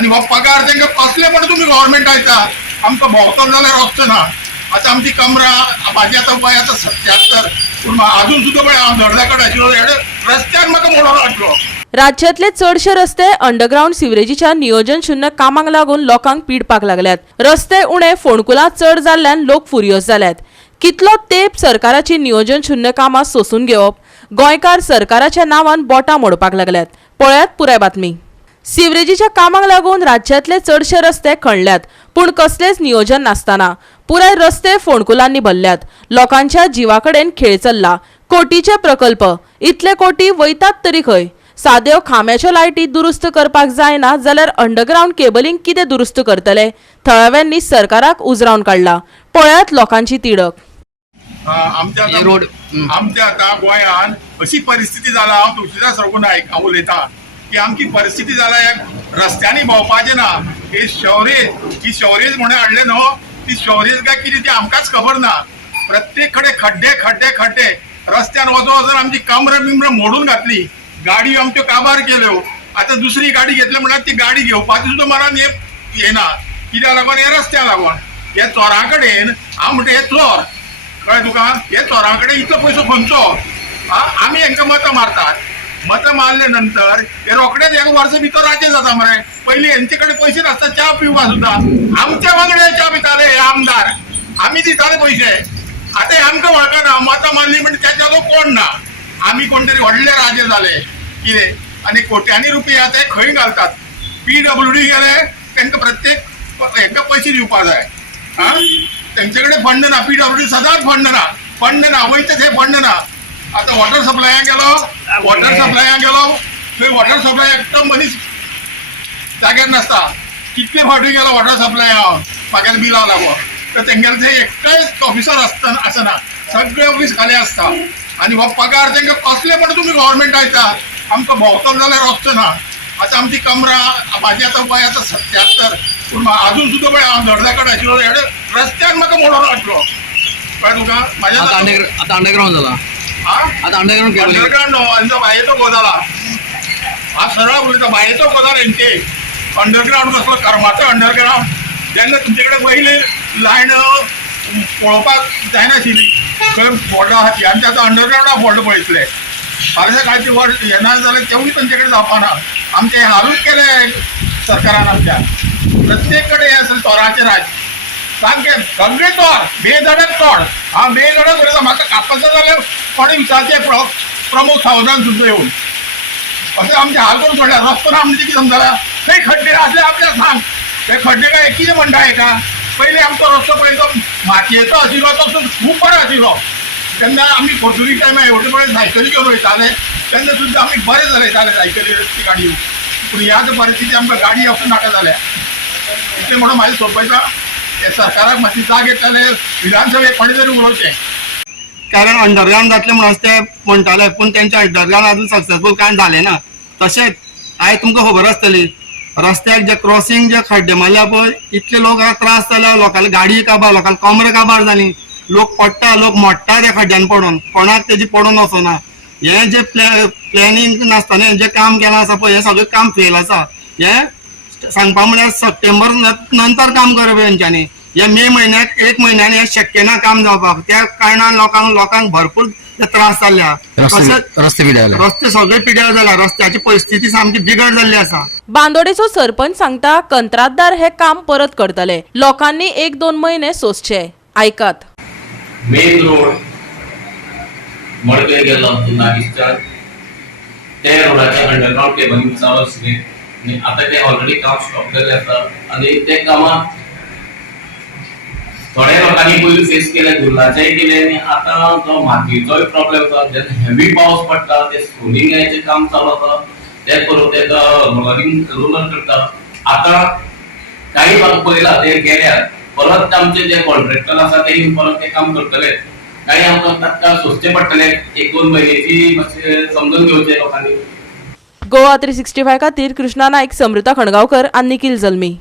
आणि हो पगार तांकां कसले पण तुम्ही गव्हर्नमेंट आयता आमकां भोंवतो जाल्यार वचचो ना. आता आमची कमरा म्हाजी आतां वय आतां 77 पूण अजून सुद्दां पळय हांव धडधाकट आशिल्लो रस्त्यार म्हाका मोडून हाडलो. राज्यातले चडशे रस्ते अंडरग्राउंड सिवरेजीच्या नियोजन शून्य कामाक लागून लोकांक पिडपाक लागल्यात. रस्ते उणे फोंडकुलां चड जाल्ल्यान लोक फुरियोज जाल्यात. कितलो तेंप सरकाराची नियोजन शून्य कामां सोसून घेवप. गोंयकार सरकाराच्या नांवान बोटां मोडपाक लागल्यात. पळयात पुराय बातमी. सिवरेजीच्या कामाक लागून राज्यातले चडशे रस्ते खणल्यात पूण कसलेच नियोजन नासतना पुराय रस्ते फोंडकुलांनी भरल्यात. लोकांच्या जिवाकडेन खेळ चल्ला. कोटीचे प्रकल्प इतले कोटी वयतात तरी खंय. साद्यो खांब्याच्यो लायटी दुरुस्त करपाक जायना जाल्यार अंडरग्राउंड केबलिंग कितें दुरुस्त करतले. थळाव्यांनी सरकाराक उजरावन काडला. पळयात लोकांची तिडक. आमच्या आता गोंयान अशी परिस्थिती जाला. हांव तुळशीदास रघुनायक हांव उलयतां की आमची परिस्थिती जाला एक रस्त्यांनी भोंवपाचें ना. ही शोरेज म्हणून हाडले न्हू ती शोरेज काय कितें ती आमकांच खबर ना. प्रत्येक कडेन खड्डे खड्डे खड्डे रस्त्यार वचून आमची कमरां बिमरां मोडून घातली. गाडयो आमच्यो काबार केल्यो. आता दुसरी गाडी घेतली म्हणल्यार ती गाडी घेवपाची सुद्दां मनान येना. कित्याक लागून हे रस्त्याक लागून हे चोरां कडेन हांव म्हणटा हे चोर कळ्ळें तुका. हे चोरां कडेन इतलो पयसो खंयचो. आमी हांकां मतां मारतात. मतां मारले नंतर हे रोखडेच एक वर्स भितर राज्य जाता मरे. पयलीं हेंचे कडेन पयशे नासता च्या पिवपा सुद्दां. आमच्या वांगडा च्या पिताले हे आमदार. आमी दिताले पयशे. आतां हे आमकां वळखना. मतां मारली म्हणजे त्याच्याचो कोण ना. आमी कोण तरी व्हडले राजे जाले कितें आनी कोट्यांनी रुपया ते खंय घालतात. PWD गेले तांकां प्रत्येक हांकां पयशे दिवपा जाय. तेंचे कडेन फंड ना. PWD सदांच फंड ना वयता थंय फंड ना. आतां वॉटर सप्लायाक गेलो थंय वॉटर सप्लाय एकटो मनीस जाग्यार नासता. कितले फावटी गेलो वॉटर सप्लाय म्हागेले बिलां लागून तर तेंगेले थंय एकटोय ऑफिसर आसना. सगळे ऑफिस खाली आसता. आणि हो पगार तांकां कसले पण तुम्ही गव्हर्नमेंट आयता आमकां भोंवतो जाल्यार वचचो ना. आतां आमची कमरा म्हाजी आतां वय आतां 77 पूण अजून सुद्दां पळय हांव धडधाकट आशिल्लो रस्त्यार म्हाका मोडून हाडलो. कळ्ळें तुका. म्हाज्या आता अंडरग्राउंड जाला. आता अंडरग्राउंड न्हू बायेचो गो जाला. हा सरळ उलयता बायेचो गो जाला हेंचे. अंडरग्राउंड कसलो कर्माचो अंडरग्राउंड. जेन्ना तुमचे कडेन पयली लायन पळोवपाक जायनाशिल्ली खंय व्हडलो आहा ती आनी आतां अंडरग्राउंडाक व्हडलो पळयतले. फाल्यां कांयची व्हड हें ना जाल्यार तेवूय तांचे कडेन जावपाना. आमचे हालूच केले सरकारान आमच्या. प्रत्येक कडेन हें आसलें चोराचें राज. सामकें सगळे चोर बेधडक चोर. हांव बेधडक उलयतां. म्हाका कापपाचो जाल्यार कोणें विचारचें प्रमोद सावंतान सुद्दां येवन अशें आमचे हाल करून सोडल्या. रस्तो ना म्हणजे कितें समजला. खंय खड्डे आसले आपल्याक सांग. ते खड्डे काय कितें म्हणटा हेका. पयलीं आमचो रस्तो पळय तो मातयेचो आशिल्लो तो खूब बरो आशिल्लो. तेन्ना आमी पोर्तुगीज टायमार एवढे पळय सायकली घेवन वयताले तेन्ना सुद्दां आमी बरें चलयताले सायकलीची गाडयो. पूण ह्या परिस्थिती आमकां गाडी वचूंक नाका जाल्या. इतलें म्हणून म्हाजें सोंपयता हे सरकाराक मातशी जाग येताले विधानसभेक कोणें तरी उलोवचें. कारण अंडरग्राउंड जातले म्हणून ते म्हणटाले पूण तेंचे अंडरग्राउंड अजून सक्सेसफूल कांय जालें ना. तशेंच आयज तुमकां खबर आसतली रस्त्याक जे क्रॉसिंग जे खड्डे मारल्या पळय इतले लोकांक त्रास जाल्या. लोकांनी गाडी काबार लोकांक कमरां काबार जाली. लोक पडटा लोक मोडटा त्या खड्ड्यान पडून. कोणाक तेजी पडून वचना. हें जे प्लॅनिंग नासतना जें काम केलां आसा पळय हें सगळें काम फेल आसा. हें सांगपा म्हळ्यार सप्टेंबर नंतर काम करप हेंच्यांनी. हे मे म्हयन्याक 1 म्हयन्यान हें शक्य ना काम जावपाक. त्या कारणान लोकांक भरपूर त्रास जाल्ल्या. रस्ते सगळे पिड्यार जाला. रस्त्याची परिस्थिती सामकी बिगड जाल्ली आसा. बांदोडेचो सरपंच सांगता कंत्राटदार हे काम परत करतले. लोकांनी 1-2 म्हयने सोंसचे. आयकात. मेन रोड मडकय गेलो नागिस्तान ते रोडाचे अंडरग्राउंड केबलिंग चालू आसली आनी आतां ते ऑलरेडी काम स्टॉप केल्लें आसा. आनी ते कामां थोड्या लोकांनी पयलीं फेस केले गुल्लाचेय केले आनी आतां जो मातयेचोय प्रॉब्लेम आसा. जेन्ना हेवी पावस पडटा ते सोलिंगाचें काम चालू आसा ते करून तेका रोलर करता. आतां काही भाग पयला ते गेल्यात परत आमचे जे कॉन्ट्रॅक्टर आसा ते परत ते काम करतले. काही आमकां तात्काळ सोंसचे पडटले. 1-2 म्हयन्याची मातशें समजून घेवचें लोकांनी. गोवा 365 खातीर कृष्णा नायक, समृता खणगांवकर आनी निखिल जल्मी.